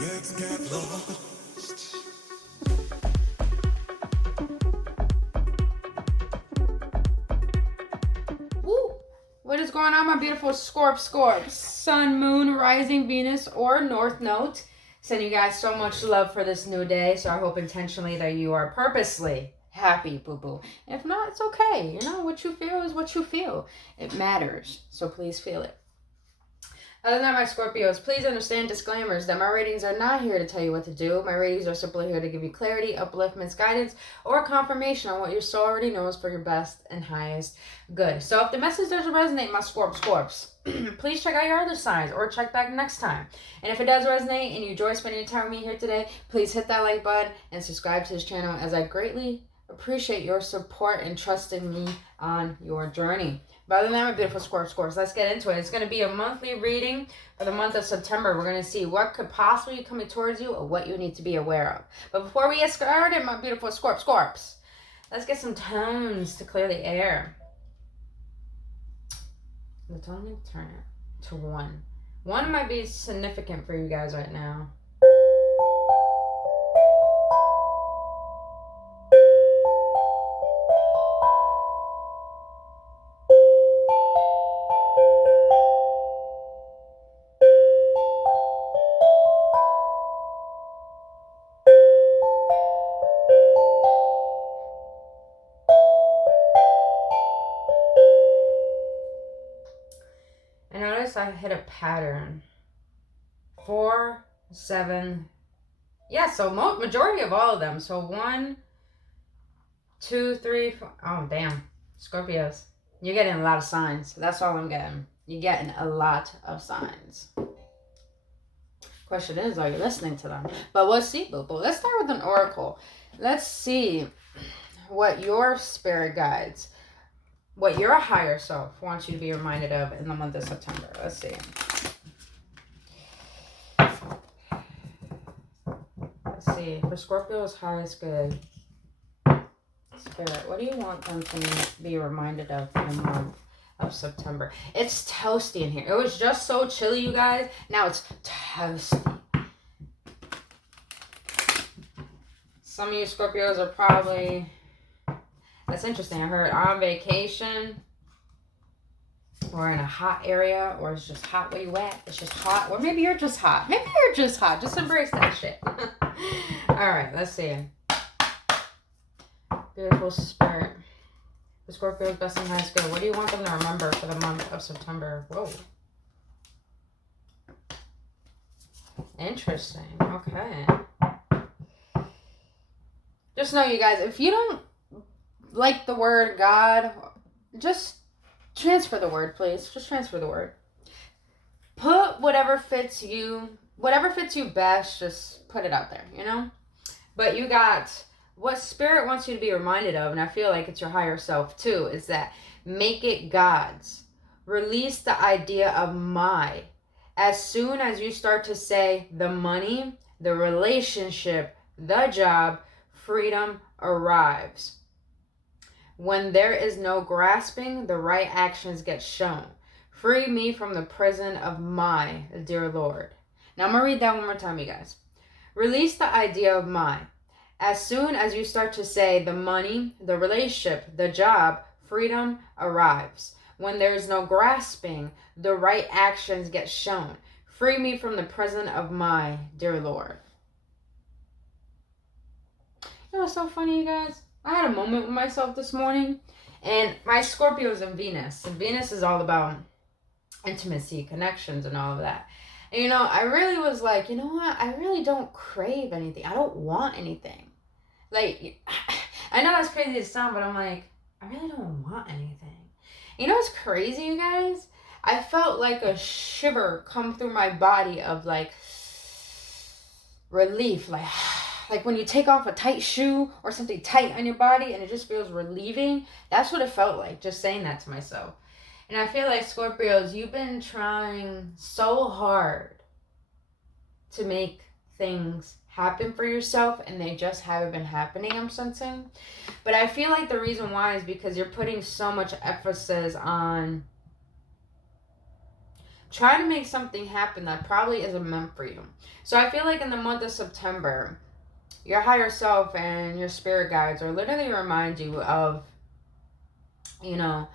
Let's get lost. Woo! What is going on, my beautiful Scorps? Sun, Moon, Rising, Venus, or North Node. Sending you guys so much love for this new day. So I hope intentionally that you are purposely happy, boo-boo. If not, it's okay. You know, what you feel is what you feel. It matters. So please feel it. Other than that, my Scorpios, please understand disclaimers that my readings are not here to tell you what to do. My readings are simply here to give you clarity, upliftments, guidance, or confirmation on what your soul already knows for your best and highest good. So if the message doesn't resonate, my Scorps, please check out your other signs or check back next time. And if it does resonate and you enjoy spending time with me here today, please hit that like button and subscribe to this channel, as I greatly appreciate your support and trust in me on your journey. But other than that, my beautiful Scorps, let's get into it. It's going to be a monthly reading for the month of September. We're going to see what could possibly be coming towards you or what you need to be aware of. But before we get started, my beautiful Scorps, let's get some tones to clear the air. The tone, turn it to 1. 1 might be significant for you guys right now. I noticed I hit a pattern. 4, 7. Yeah, so majority of all of them. So 1, 2, 3, 4. Oh, damn. Scorpios. You're getting a lot of signs. That's all I'm getting. You're getting a lot of signs. Question is, are you listening to them? But we'll see, boo-boo. Let's start with an oracle. Let's see what your spirit guides, what your higher self wants you to be reminded of in the month of September. Let's see. Let's see. For Scorpio's highest good, Spirit, what do you want them to be reminded of in the month of September? It's toasty in here. It was just so chilly, you guys. Now it's toasty. Some of you Scorpios are probably... That's interesting. I heard on vacation, or in a hot area, or it's just hot where you at. It's just hot. Or maybe you're just hot. Maybe you're just hot. Just embrace that shit. All right, let's see. Beautiful Spirit. The Scorpio's best and highest good. What do you want them to remember for the month of September? Whoa. Interesting. Okay. Just know, you guys, if you don't like the word God, just transfer the word, please. Just transfer the word. Put whatever fits you best, just put it out there, you know? But you got what Spirit wants you to be reminded of, and I feel like it's your higher self too, is that make it God's. Release the idea of my. As soon as you start to say the money, the relationship, the job, freedom arrives. When there is no grasping, the right actions get shown. Free me from the prison of my, dear Lord. Now I'm going to read that one more time, you guys. Release the idea of my. As soon as you start to say the money, the relationship, the job, freedom arrives. When there is no grasping, the right actions get shown. Free me from the prison of my, dear Lord. You know what's so funny, you guys? I had a moment with myself this morning, and my Scorpio is in Venus, and Venus is all about intimacy, connections, and all of that. And, you know, I really was like, you know what? I really don't crave anything. I don't want anything. Like, I know that's crazy to sound, but I'm like, I really don't want anything. You know what's crazy, you guys? I felt like a shiver come through my body of, like, relief, like when you take off a tight shoe or something tight on your body and it just feels relieving. That's what it felt like, just saying that to myself. And I feel like, Scorpios, you've been trying so hard to make things happen for yourself, and they just haven't been happening, I'm sensing. But I feel like the reason why is because you're putting so much emphasis on try to make something happen that probably isn't meant for you. So I feel like in the month of September, your higher self and your spirit guides are literally remind you of, you know,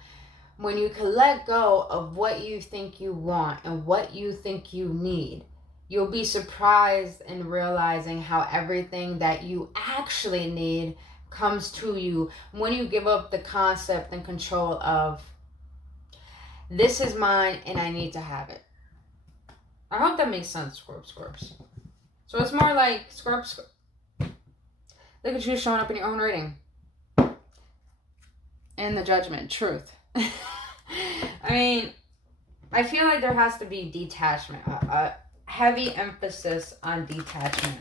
when you can let go of what you think you want and what you think you need, you'll be surprised in realizing how everything that you actually need comes to you when you give up the concept and control of, this is mine and I need to have it. I hope that makes sense, Scorps. So it's more like, Scorps, look at you showing up in your own reading. And the judgment, truth. I mean, I feel like there has to be detachment, a heavy emphasis on detachment.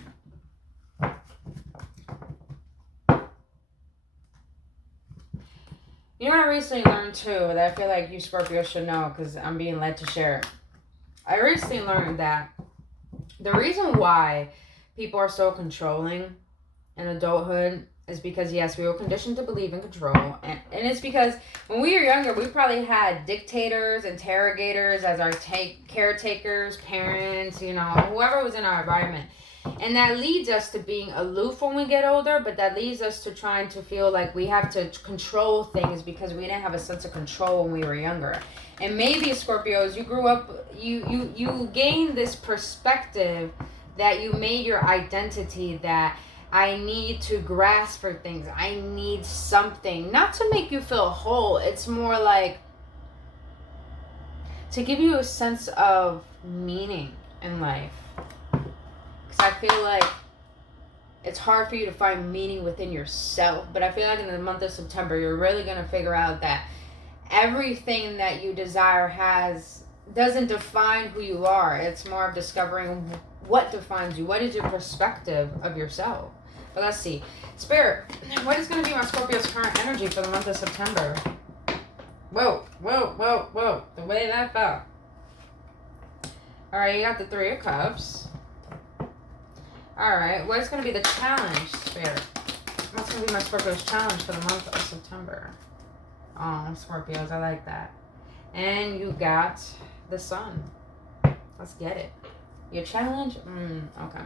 You know what I recently learned too, that I feel like you Scorpio should know because I'm being led to share it. I recently learned that the reason why people are so controlling in adulthood is because, yes, we were conditioned to believe in control. And it's because when we were younger, we probably had dictators, interrogators as our caretakers, parents, you know, whoever was in our environment. And that leads us to being aloof when we get older, but that leads us to trying to feel like we have to control things because we didn't have a sense of control when we were younger. And maybe, Scorpios, you grew up, you gained this perspective that you made your identity, that I need to grasp for things. I need something. Not to make you feel whole. It's more like to give you a sense of meaning in life. Because I feel like it's hard for you to find meaning within yourself. But I feel like in the month of September, you're really going to figure out that everything that you desire doesn't define who you are. It's more of discovering what defines you. What is your perspective of yourself? But let's see. Spirit, what is going to be my Scorpio's current energy for the month of September? Whoa. The way that fell. Alright, you got the Three of Cups. Alright, what is going to be the challenge, Spirit? What's going to be my Scorpio's challenge for the month of September? Oh, Scorpios, I like that. And you got the Sun. Let's get it. Your challenge? Okay.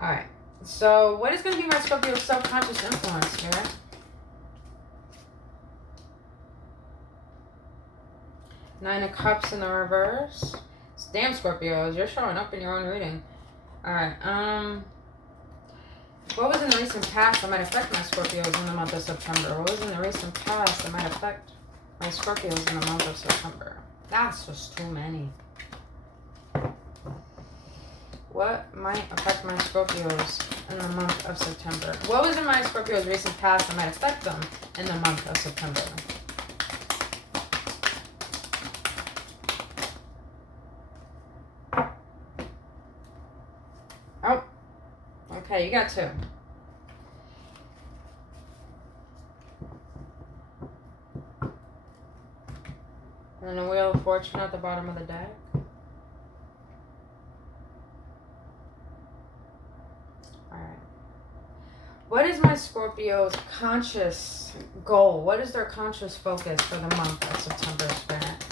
Alright. So, what is going to be my Scorpio's self-conscious influence, Spirit? Nine of Cups in the reverse. Damn, Scorpios, you're showing up in your own reading. Alright, what was in the recent past that might affect my Scorpios in the month of September? What was in the recent past that might affect my Scorpios in the month of September? That's just too many. What might affect my Scorpios in the month of September? What was in my Scorpios recent past that might affect them in the month of September? Oh, okay, you got two. And then a Wheel of Fortune at the bottom of the deck. What is my Scorpio's conscious goal? What is their conscious focus for the month of September, Spirit?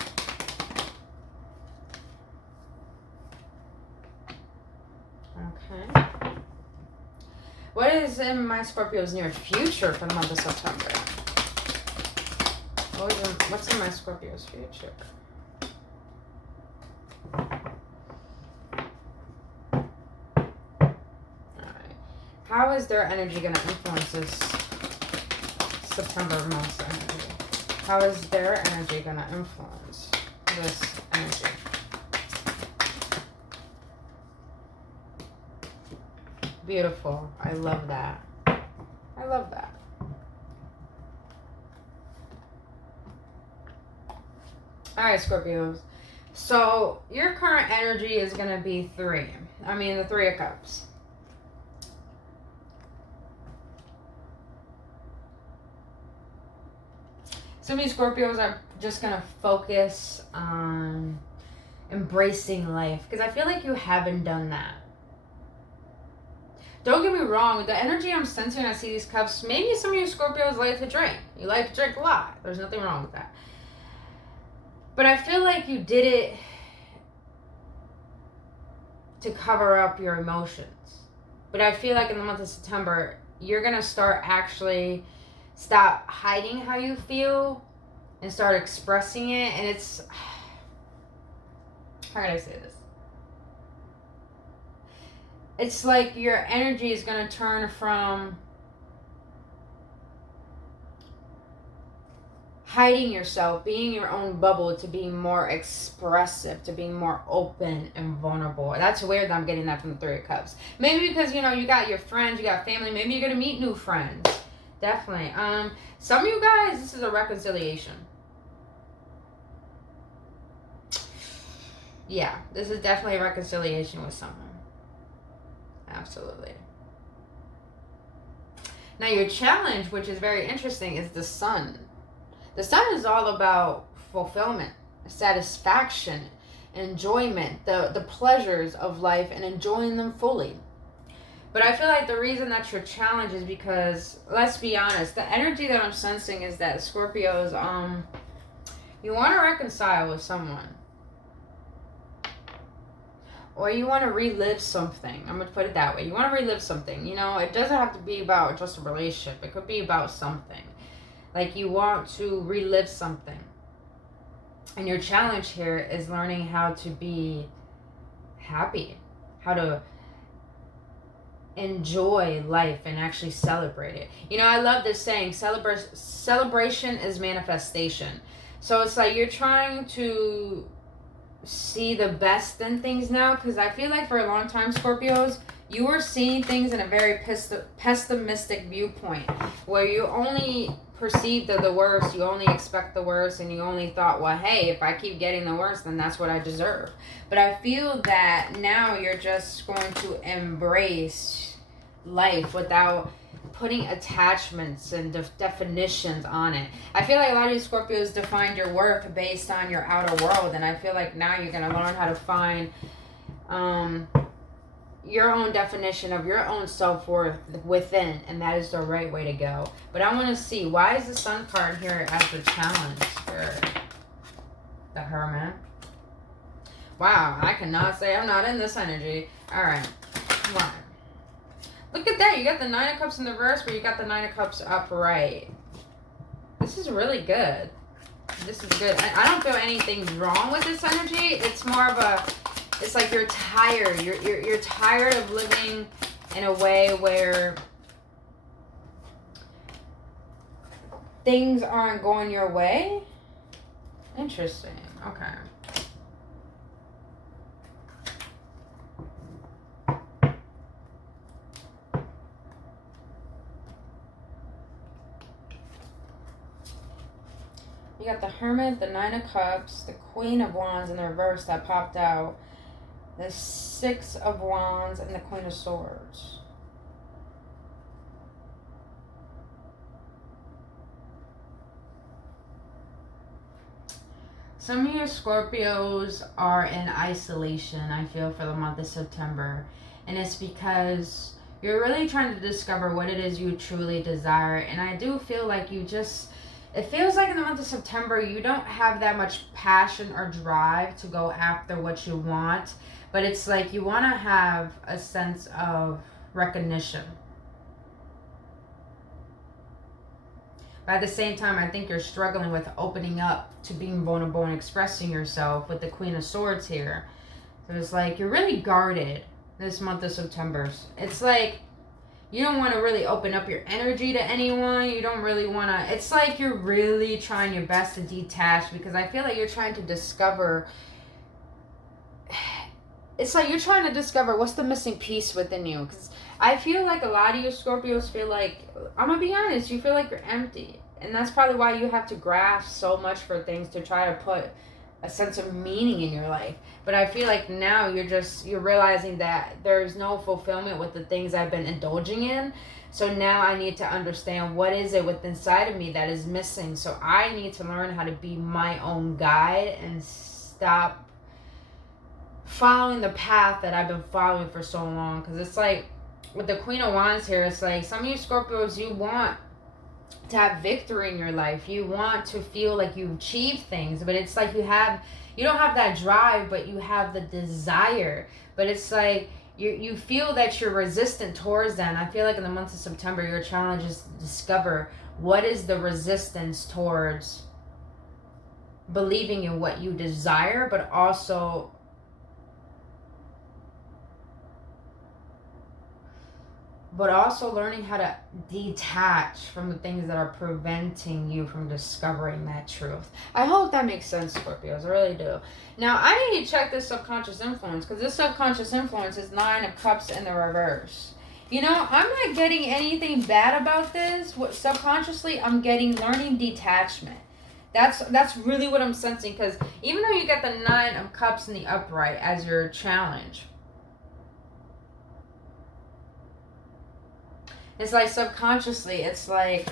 Okay. What is in my Scorpio's near future for the month of September? What's in my Scorpio's future? How is their energy going to influence this September month's energy? How is their energy going to influence this energy? Beautiful. I love that. I love that. All right, Scorpios. So your current energy is going to be the Three of Cups. Some of you Scorpios are just going to focus on embracing life. Because I feel like you haven't done that. Don't get me wrong. The energy I'm sensing when I see these cups, maybe some of you Scorpios like to drink. You like to drink a lot. There's nothing wrong with that. But I feel like you did it to cover up your emotions. But I feel like in the month of September, you're going to stop hiding how you feel and start expressing it. And it's, how can I say this? It's like your energy is going to turn from hiding yourself, being your own bubble, to being more expressive, to being more open and vulnerable. That's weird that I'm getting that from the Three of Cups. Maybe because, you got your friends, you got family. Maybe you're going to meet new friends. Definitely. Some of you guys, this is a reconciliation. Yeah, this is definitely a reconciliation with someone. Absolutely. Now your challenge, which is very interesting, is the Sun. The Sun is all about fulfillment, satisfaction, enjoyment, the pleasures of life and enjoying them fully. But I feel like the reason that's your challenge is because, let's be honest, the energy that I'm sensing is that Scorpios, you want to reconcile with someone. Or you want to relive something. I'm going to put it that way. You want to relive something. It doesn't have to be about just a relationship. It could be about something. Like you want to relive something. And your challenge here is learning how to be happy. How to enjoy life and actually celebrate it. I love this saying, celebration is manifestation. So it's like you're trying to see the best in things now, because I feel like for a long time, Scorpios, you were seeing things in a very pessimistic viewpoint, where you only perceived the worst, you only expect the worst, and you only thought, well, hey, if I keep getting the worst, then that's what I deserve. But I feel that now you're just going to embrace life without putting attachments and definitions on it. I feel like a lot of you Scorpios defined your worth based on your outer world, and I feel like now you're going to learn how to find your own definition of your own self-worth within, and that is the right way to go. But I want to see, why is the Sun card here as the challenge for the Hermit? Wow, I cannot say I'm not in this energy. Alright, come on. Look at that. You got the Nine of Cups in the reverse, but you got the Nine of Cups upright. This is really good. This is good. I don't feel anything wrong with this energy. It's more of a, it's like you're tired. You're tired of living in a way where things aren't going your way. Interesting. Okay. You got the Hermit, the Nine of Cups, the Queen of Wands in the reverse that popped out, the Six of Wands, and the Queen of Swords. Some of you Scorpios are in isolation, I feel, for the month of September. And it's because you're really trying to discover what it is you truly desire. And I do feel like it feels like in the month of September, you don't have that much passion or drive to go after what you want. But it's like you want to have a sense of recognition. But at the same time, I think you're struggling with opening up to being vulnerable and expressing yourself with the Queen of Swords here. So it's like you're really guarded this month of September. It's like you don't want to really open up your energy to anyone. You don't really want to... It's like you're really trying your best to detach, because I feel like you're trying to discover... It's like you're trying to discover what's the missing piece within you. Because I feel like a lot of you Scorpios feel like... I'm going to be honest. You feel like you're empty. And that's probably why you have to grasp so much for things to try to put a sense of meaning in your life. But I feel like now you're realizing that there's no fulfillment with the things I've been indulging in. So now I need to understand what is it within inside of me that is missing. So I need to learn how to be my own guide and stop following the path that I've been following for so long. Because it's like with the Queen of Wands here, it's like some of you Scorpios, you want to have victory in your life. You want to feel like you've achieved things, but it's like you don't have that drive, but you have the desire. But it's like you feel that you're resistant towards that. And I feel like in the month of September, your challenge is to discover what is the resistance towards believing in what you desire, but also learning how to detach from the things that are preventing you from discovering that truth. I hope that makes sense, Scorpios. I really do. Now, I need to check this subconscious influence, because this subconscious influence is 9 of Cups in the reverse. You know, I'm not getting anything bad about this. Subconsciously, I'm getting learning detachment. That's really what I'm sensing, because even though you get the 9 of Cups in the upright as your challenge, it's like subconsciously, it's like,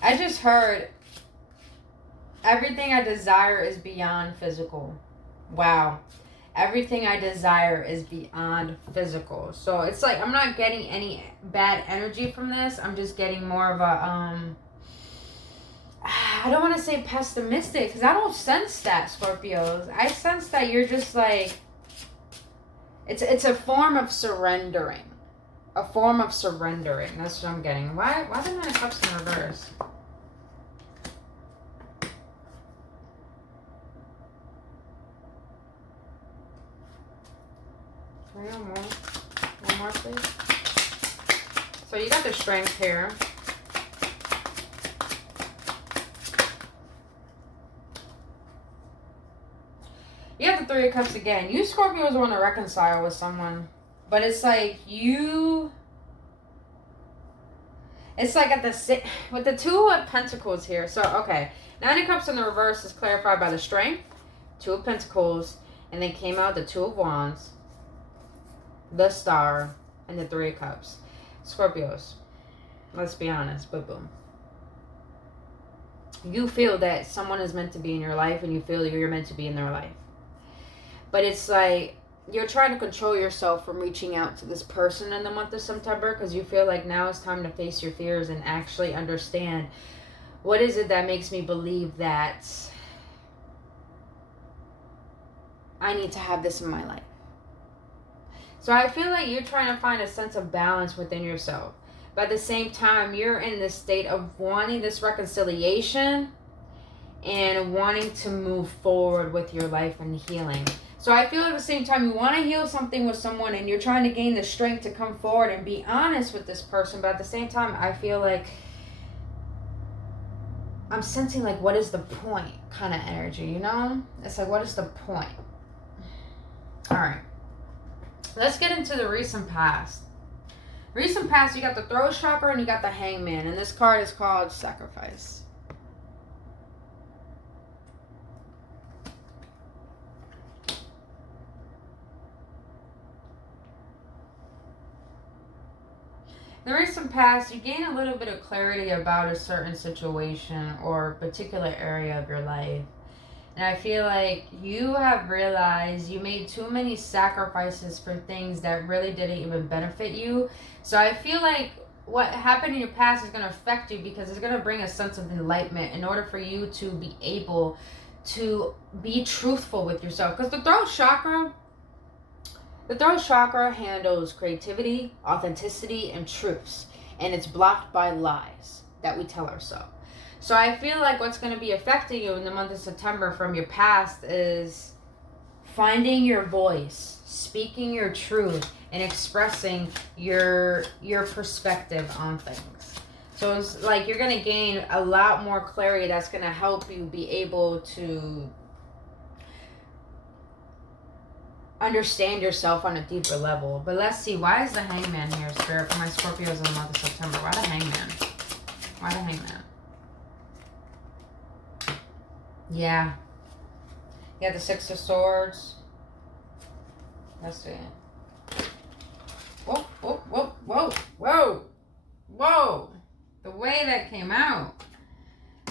I just heard, everything I desire is beyond physical. Wow. Everything I desire is beyond physical. So it's like, I'm not getting any bad energy from this. I'm just getting more of a, I don't want to say pessimistic, because I don't sense that, Scorpios. I sense that you're just like, it's a form of surrendering. A form of surrendering. That's what I'm getting. Why the 9 of Cups in reverse? One more, please. So you got the Strength here. You have the 3 of Cups again. You Scorpios want to reconcile with someone. But it's like it's like at with the 2 of Pentacles here. So, okay. 9 of Cups in the reverse is clarified by the Strength, 2 of Pentacles, and then came out the 2 of Wands, the Star, and the 3 of Cups. Scorpios, let's be honest, boom. You feel that someone is meant to be in your life, and you feel that you're meant to be in their life. But it's like, you're trying to control yourself from reaching out to this person in the month of September, because you feel like now it's time to face your fears and actually understand what is it that makes me believe that I need to have this in my life. So I feel like you're trying to find a sense of balance within yourself. But at the same time, you're in this state of wanting this reconciliation and wanting to move forward with your life and healing. So I feel at the same time, you want to heal something with someone, and you're trying to gain the strength to come forward and be honest with this person. But at the same time, I feel like I'm sensing like, what is the point kind of energy, you know? It's like, what is the point? All right. Let's get into the recent past. Recent past, you got the throat chakra and you got the Hangman. And this card is called Sacrifice. In the recent past, you gain a little bit of clarity about a certain situation or particular area of your life. And I feel like you have realized you made too many sacrifices for things that really didn't even benefit you. So I feel like what happened in your past is going to affect you, because it's going to bring a sense of enlightenment in order for you to be able to be truthful with yourself. Because the throat chakra handles creativity, authenticity, and truths. And it's blocked by lies that we tell ourselves. So I feel like what's going to be affecting you in the month of September from your past is finding your voice, speaking your truth, and expressing your perspective on things. So it's like you're going to gain a lot more clarity that's going to help you be able to understand yourself on a deeper level. But let's see, why is the Hangman here, Spirit, for my Scorpios in the month of September? Why the Hangman? Why the Hangman? Yeah. You got the 6 of Swords. Let's see. Whoa, whoa, whoa, whoa, whoa, whoa. The way that came out.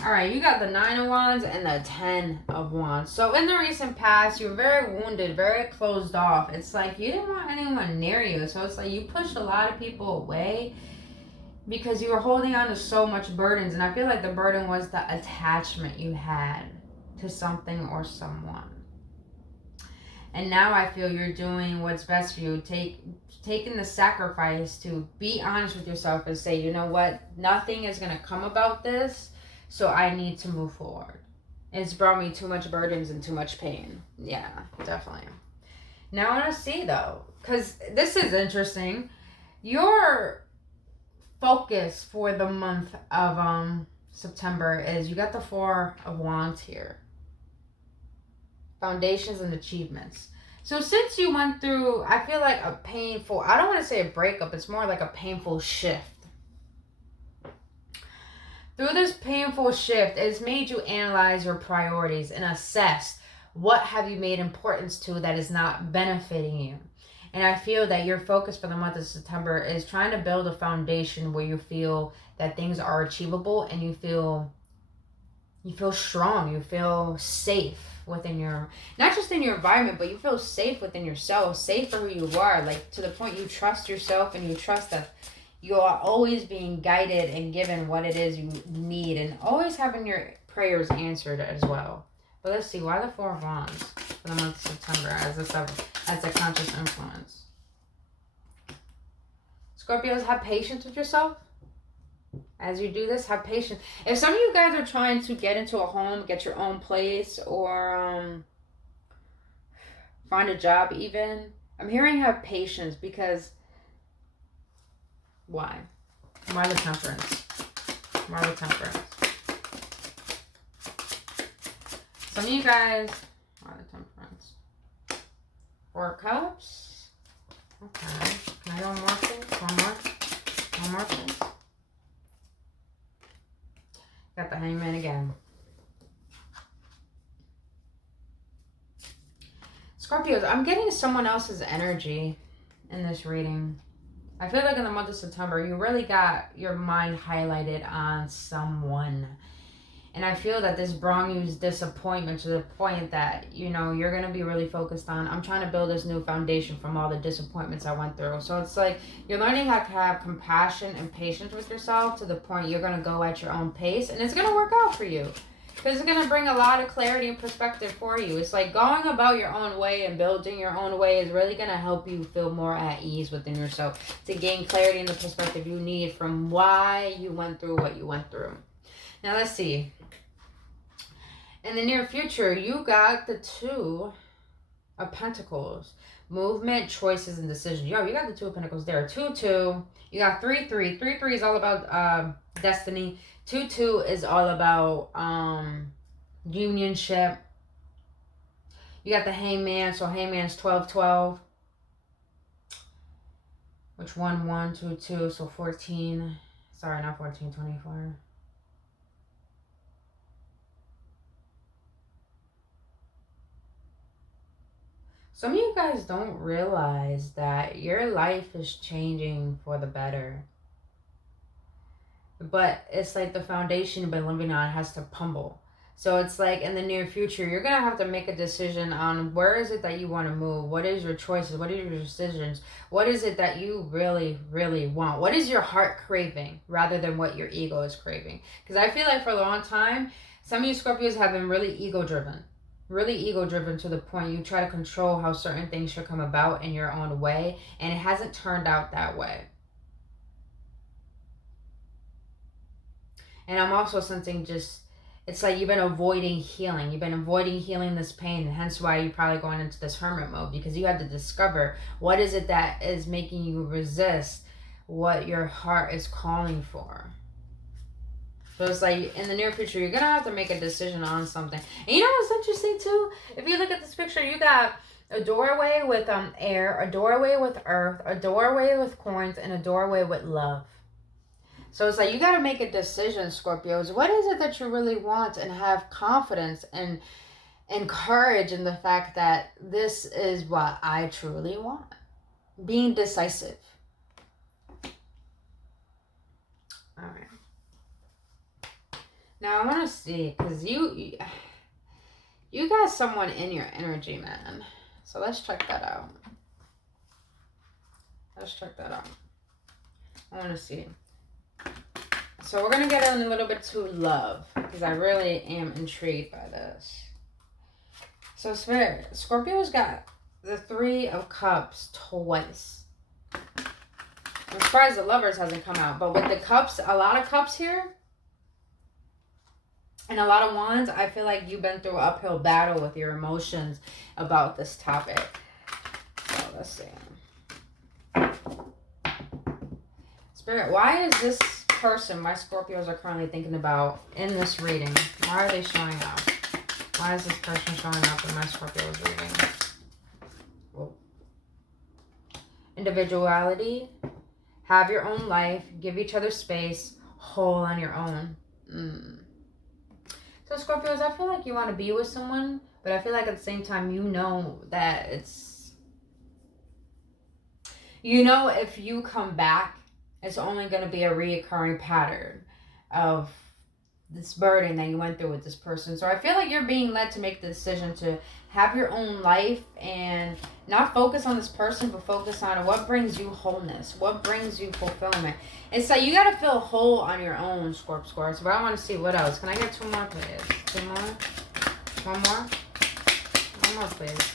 All right, you got the 9 of Wands and the 10 of Wands. So in the recent past, you were very wounded, very closed off. It's like you didn't want anyone near you. So it's like you pushed a lot of people away. because you were holding on to so much burdens, and I feel like the burden was the attachment you had to something or someone. And now I feel you're doing what's best for you. Taking the sacrifice to be honest with yourself and say, you know what, nothing is going to come about this, so I need to move forward. It's brought me too much burdens and too much pain. Yeah, definitely. Now I want to see though, because this is interesting. Your focus for the month of September is, you got the 4 of Wands here. Foundations and achievements. So since you went through, I feel like a painful, I don't want to say a breakup, it's more like a painful shift. Through this painful shift, it's made you analyze your priorities and assess what have you made importance to that is not benefiting you. And I feel that your focus for the month of September is trying to build a foundation where you feel that things are achievable and you feel strong, you feel safe within your, not just in your environment, but you feel safe within yourself, safe for who you are, like to the point you trust yourself and you trust that you are always being guided and given what it is you need, and always having your prayers answered as well. But let's see, why the 4 of Wands for the month of September as a conscious influence? Scorpios, have patience with yourself. As you do this, have patience. If some of you guys are trying to get into a home, get your own place, or find a job even, I'm hearing have patience, because why? Why the Temperance? Why the Temperance? Some of you guys, why the Temperance? 4 of Cups. Okay. Can I go one more thing? One more thing. Got the Hangman again. Scorpios, I'm getting someone else's energy in this reading. I feel like in the month of September, you really got your mind highlighted on someone. And I feel that this brought you disappointment to the point that, you know, you're going to be really focused on, I'm trying to build this new foundation from all the disappointments I went through. So it's like you're learning how to have compassion and patience with yourself to the point you're going to go at your own pace. And it's going to work out for you, because it's going to bring a lot of clarity and perspective for you. It's like going about your own way and building your own way is really going to help you feel more at ease within yourself, to gain clarity and the perspective you need from why you went through what you went through. Now let's see. In the near future, you got the 2 of Pentacles. Movement, choices, and decisions. Yo, you got the 2 of Pentacles there. 2-2. You got 3-3. 3-3 is all about destiny. 2-2 is all about unionship. You got the Hangman, so Hangman's 12-12. Which 1-1, 2-2, so 14. Sorry, not 14, 24. Some of you guys don't realize that your life is changing for the better. But it's like the foundation you've been living on has to crumble. So it's like in the near future, you're going to have to make a decision on where is it that you want to move? What is your choices? What are your decisions? What is it that you really, really want? What is your heart craving rather than what your ego is craving? Because I feel like for a long time, some of you Scorpios have been really ego-driven. Really ego-driven to the point you try to control how certain things should come about in your own way, and it hasn't turned out that way. And I'm also sensing just, it's like you've been avoiding healing. You've been avoiding healing this pain, and hence why you're probably going into this hermit mode, because you have to discover what is it that is making you resist what your heart is calling for. So it's like in the near future, you're going to have to make a decision on something. And you know what's interesting too? If you look at this picture, you got a doorway with air, a doorway with earth, a doorway with coins, and a doorway with love. So it's like you got to make a decision, Scorpios. What is it that you really want, and have confidence and courage in the fact that this is what I truly want. Being decisive. All right. Now I want to see, because you got someone in your energy, man. So let's check that out. I want to see. So we're going to get in a little bit to love, because I really am intrigued by this. So Spirit, Scorpio's got the Three of Cups twice. I'm surprised the Lovers hasn't come out. But with the Cups, a lot of Cups here, and a lot of Wands, I feel like you've been through an uphill battle with your emotions about this topic. So let's see. Spirit, why is this person my Scorpios are currently thinking about in this reading? Why are they showing up? Why is this person showing up in my Scorpio's reading? Whoa. Individuality. Have your own life. Give each other space. Whole on your own. So Scorpios, I feel like you want to be with someone, but I feel like at the same time you know that it's... You know if you come back, it's only going to be a reoccurring pattern of this burden that you went through with this person. So I feel like you're being led to make the decision to have your own life and not focus on this person, but focus on what brings you wholeness, what brings you fulfillment. It's like you got to feel whole on your own, Scorps. But I want to see what else. Can I get 2 more, please? 2 more? 1 more? 1 more, please.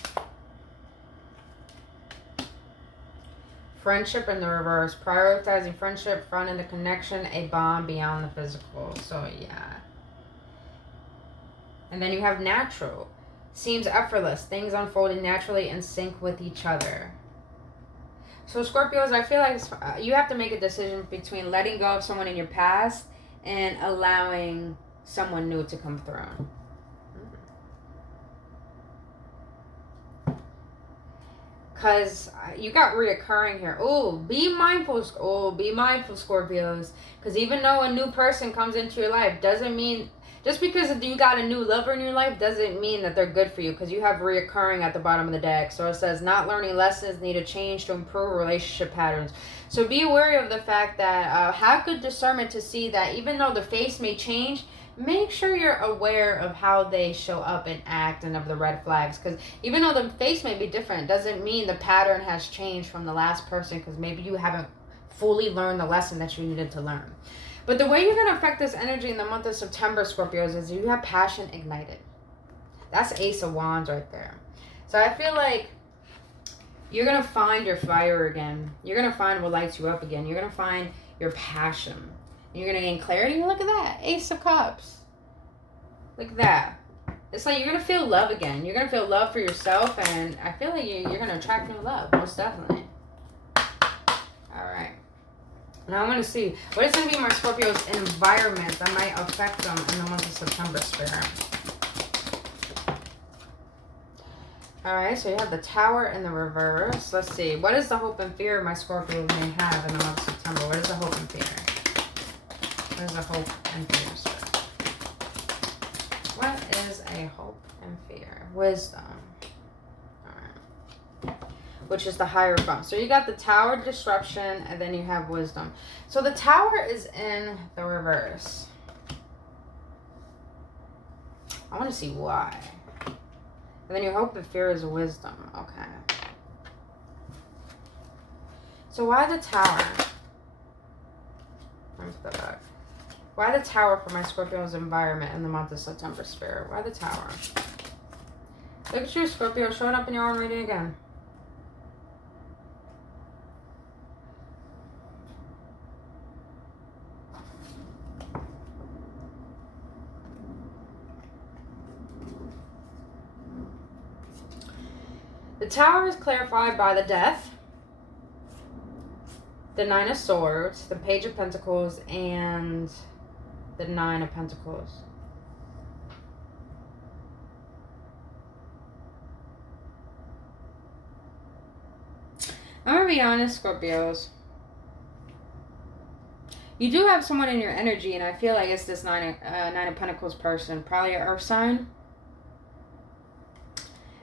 Friendship in the reverse. Prioritizing friendship, finding the connection, a bond beyond the physical. So, yeah. And then you have natural. Seems effortless. Things unfolding naturally in sync with each other. So, Scorpios, I feel like you have to make a decision between letting go of someone in your past and allowing someone new to come through. Because you got reoccurring here. Oh, be mindful. Oh, be mindful, Scorpios. Because even though a new person comes into your life, doesn't mean... Just because you got a new lover in your life doesn't mean that they're good for you. Because you have reoccurring at the bottom of the deck. So it says, not learning lessons, need a change to improve relationship patterns. So be wary of the fact that have good discernment to see that even though the face may change, make sure you're aware of how they show up and act and of the red flags. Because even though the face may be different, doesn't mean the pattern has changed from the last person, because maybe you haven't fully learned the lesson that you needed to learn. But the way you're going to affect this energy in the month of September, Scorpios, is you have passion ignited. That's Ace of Wands right there. So I feel like you're going to find your fire again. You're going to find what lights you up again. You're going to find your passion. You're going to gain clarity. Look at that. Ace of Cups. Look at that. It's like you're going to feel love again. You're going to feel love for yourself. And I feel like you're going to attract new love. Most definitely. All right. Now I want to see. What is going to be my Scorpio's environment that might affect them in the month of September, Spirit? All right. So you have the Tower in the reverse. Let's see. What is the hope and fear my Scorpio may have in the month of September? What is the hope and fear? What is a hope and fear, Spirit? What is a hope and fear? Wisdom. Alright. Which is the higher bump. So you got the Tower, disruption, and then you have wisdom. So the Tower is in the reverse. I want to see why. And then your hope and fear is wisdom. Okay. So why the Tower? Let's go back. Why the Tower for my Scorpio's environment in the month of September, Spirit? Why the Tower? Look at you, Scorpio, showing up in your own reading again. The Tower is clarified by the Death, the Nine of Swords, the Page of Pentacles, and the Nine of Pentacles. I'm going to be honest, Scorpios. You do have someone in your energy, and I feel like it's this Nine of Pentacles person, probably an Earth sign.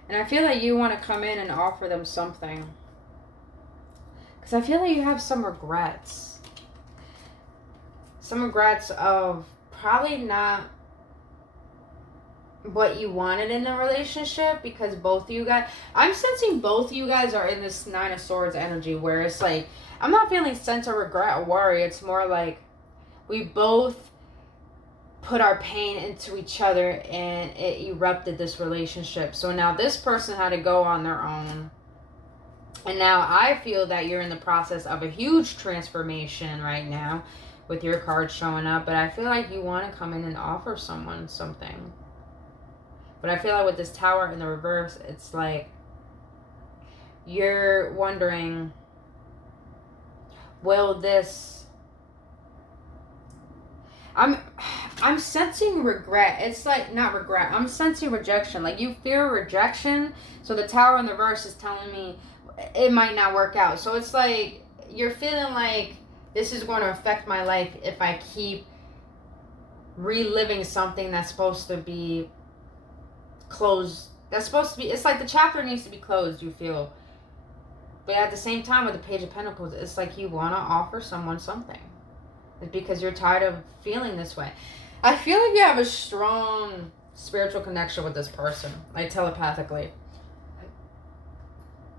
And I feel like you want to come in and offer them something. Because I feel like you have some regrets. Some regrets of probably not what you wanted in the relationship. Because both of you guys... I'm sensing both of you guys are in this Nine of Swords energy. Where it's like... I'm not feeling sense of regret or worry. It's more like we both put our pain into each other and it erupted this relationship. So now this person had to go on their own. And now I feel that you're in the process of a huge transformation right now with your card showing up. But I feel like you want to come in and offer someone something. But I feel like with this Tower in the reverse, it's like you're wondering, will this... I'm sensing regret. It's like, not regret. I'm sensing rejection. Like you fear rejection. So the Tower in the reverse is telling me it might not work out. So it's like you're feeling like this is going to affect my life if I keep reliving something that's supposed to be closed. That's supposed to be, it's like the chapter needs to be closed, you feel. But at the same time with the Page of Pentacles, it's like you want to offer someone something. It's because you're tired of feeling this way. I feel like you have a strong spiritual connection with this person, like telepathically.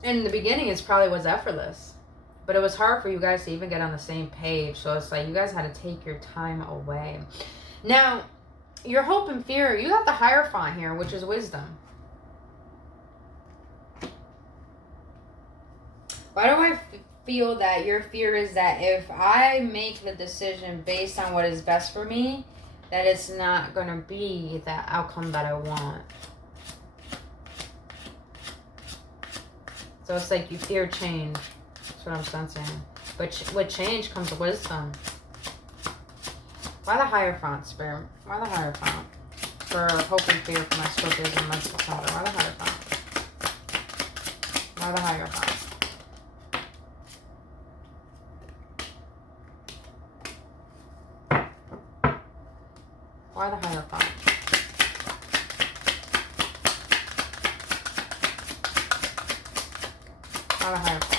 In the beginning, it probably was effortless. But it was hard for you guys to even get on the same page. So it's like you guys had to take your time away. Now, your hope and fear, you got the Hierophant here, which is wisdom. Why do I feel that your fear is that if I make the decision based on what is best for me, that it's not going to be the outcome that I want? So it's like you fear change. That's what I'm sensing. But with change comes wisdom. Why the Hierophant, Spirit? Why the Hierophant? For hope and fear for my Scorpios and my September. Why the Hierophant? Why the Hierophant? Why the Hierophant? Why the Hierophant?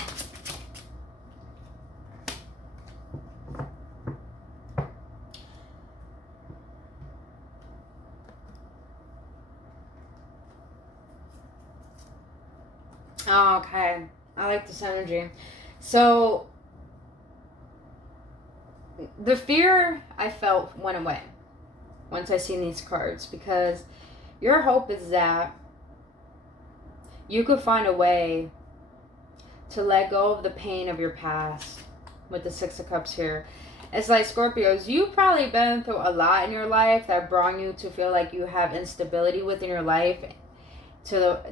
Oh, okay. I like this energy. So, the fear I felt went away once I seen these cards, because your hope is that you could find a way to let go of the pain of your past with the Six of Cups here. It's like, Scorpios, you've probably been through a lot in your life that brought you to feel like you have instability within your life,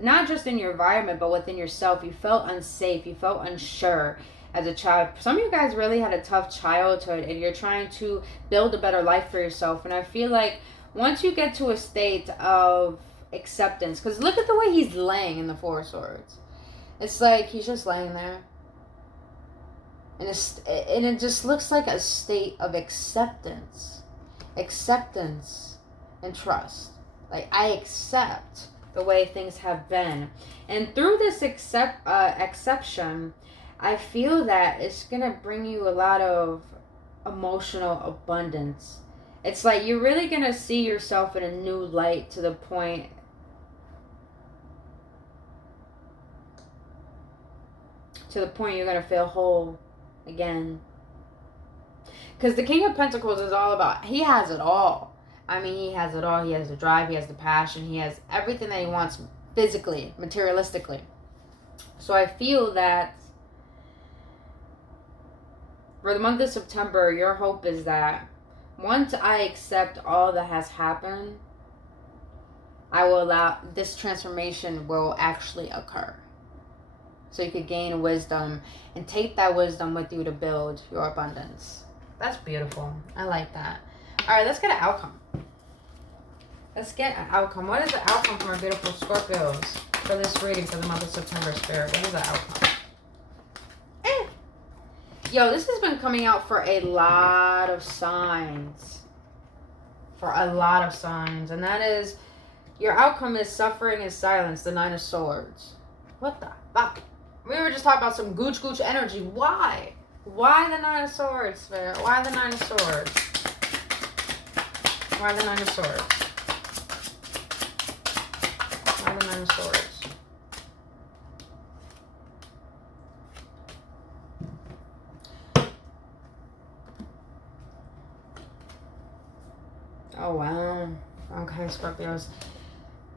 not just in your environment, but within yourself. You felt unsafe. You felt unsure as a child. Some of you guys really had a tough childhood and you're trying to build a better life for yourself. And I feel like once you get to a state of acceptance, because look at the way he's laying in the Four of Swords. It's like he's just laying there. And it just looks like a state of acceptance. Acceptance and trust. Like, I accept the way things have been. And through this exception, I feel that it's going to bring you a lot of emotional abundance. It's like you're really going to see yourself in a new light to the point you're going to feel whole again. Because the King of Pentacles is all about, he has it all. I mean, he has it all. He has the drive. He has the passion. He has everything that he wants physically, materialistically. So I feel that for the month of September, your hope is that once I accept all that has happened, I will allow this transformation will actually occur. So you could gain wisdom and take that wisdom with you to build your abundance. That's beautiful. I like that. All right, let's get an outcome. Let's get an outcome. What is the outcome for our beautiful Scorpios for this reading for the month of September, Spirit? What is the outcome? Yo, this has been coming out for a lot of signs. For a lot of signs. And that is, your outcome is suffering and silence, the Nine of Swords. What the fuck? We were just talking about some gooch energy. Why? Why the Nine of Swords, Spirit? Why the Nine of Swords? Why the Nine of Swords? Why the Nine of Swords? Oh, wow. Okay, Scorpios.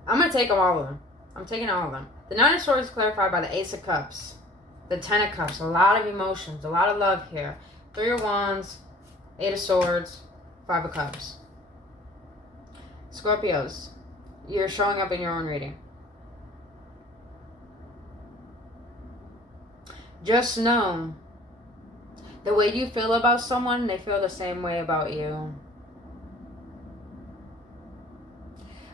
I'm going to take all of them. I'm taking all of them. The Nine of Swords is clarified by the Ace of Cups. The Ten of Cups. A lot of emotions. A lot of love here. Three of Wands. Eight of Swords. Five of Cups. Scorpios. You're showing up in your own reading. Just know, the way you feel about someone, they feel the same way about you.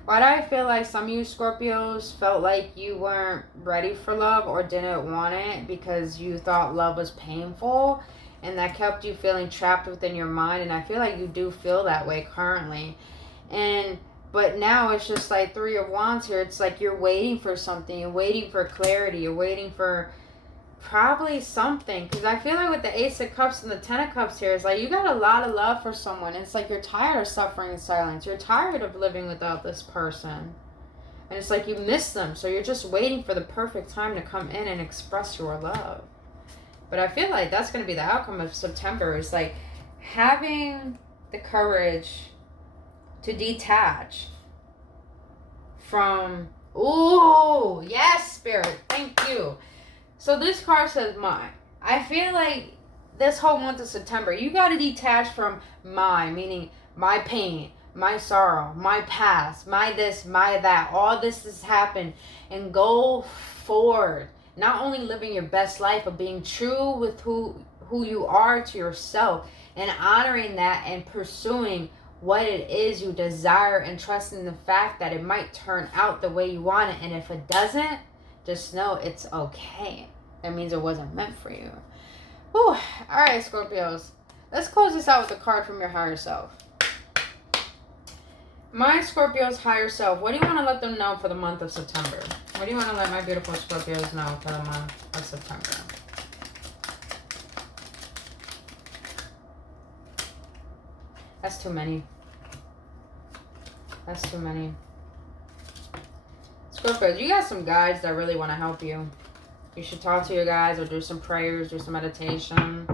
Why do I feel like some of you Scorpios felt like you weren't ready for love or didn't want it because you thought love was painful, and that kept you feeling trapped within your mind? And I feel like you do feel that way currently. But now it's just like Three of Wands here. It's like you're waiting for something. You're waiting for clarity. You're waiting for probably something. Because I feel like with the Ace of Cups and the Ten of Cups here, it's like you got a lot of love for someone. It's like you're tired of suffering in silence. You're tired of living without this person. And it's like you miss them. So you're just waiting for the perfect time to come in and express your love. But I feel like that's going to be the outcome of September. It's like having the courage to detach from, ooh, yes, Spirit, thank you. So this card says my. I feel like this whole month of September, you got to detach from my, meaning my pain, my sorrow, my past, my this, my that. All this has happened, and go forward. Not only living your best life, but being true with who you are to yourself, and honoring that and pursuing what it is you desire, and trusting the fact that it might turn out the way you want it. And if it doesn't, just know it's okay. That means it wasn't meant for you. Whew. All right, Scorpios. Let's close this out with a card from your higher self. My Scorpio's higher self, what do you want to let them know for the month of September? What do you want to let my beautiful Scorpios know for the month of September? That's too many. That's too many. Scorpios, you got some guides that really want to help you. You should talk to your guides or do some prayers, do some meditation.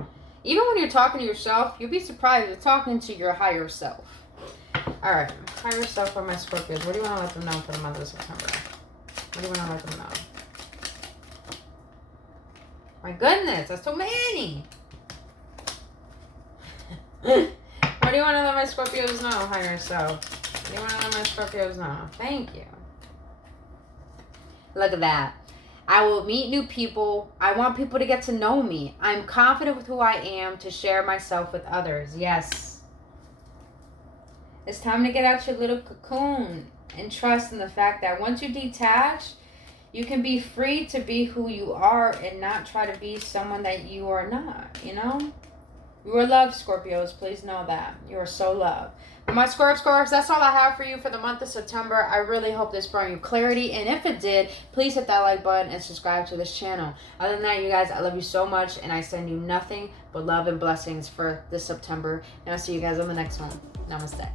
Even when you're talking to yourself, you'll be surprised you're talking to your higher self. Alright, higher self for my Scorpios. What do you want to let them know for the month of September? What do you want to let them know? My goodness, that's too many. What do you want to let my Scorpios know, higher self? What do you want to let my Scorpios know? Thank you. Look at that. I will meet new people. I want people to get to know me. I'm confident with who I am to share myself with others. Yes. It's time to get out your little cocoon and trust in the fact that once you detach, you can be free to be who you are and not try to be someone that you are not, you know? You are loved, Scorpios. Please know that. You are so loved. But my Scorps, that's all I have for you for the month of September. I really hope this brought you clarity. And if it did, please hit that like button and subscribe to this channel. Other than that, you guys, I love you so much. And I send you nothing but love and blessings for this September. And I'll see you guys on the next one. Namaste.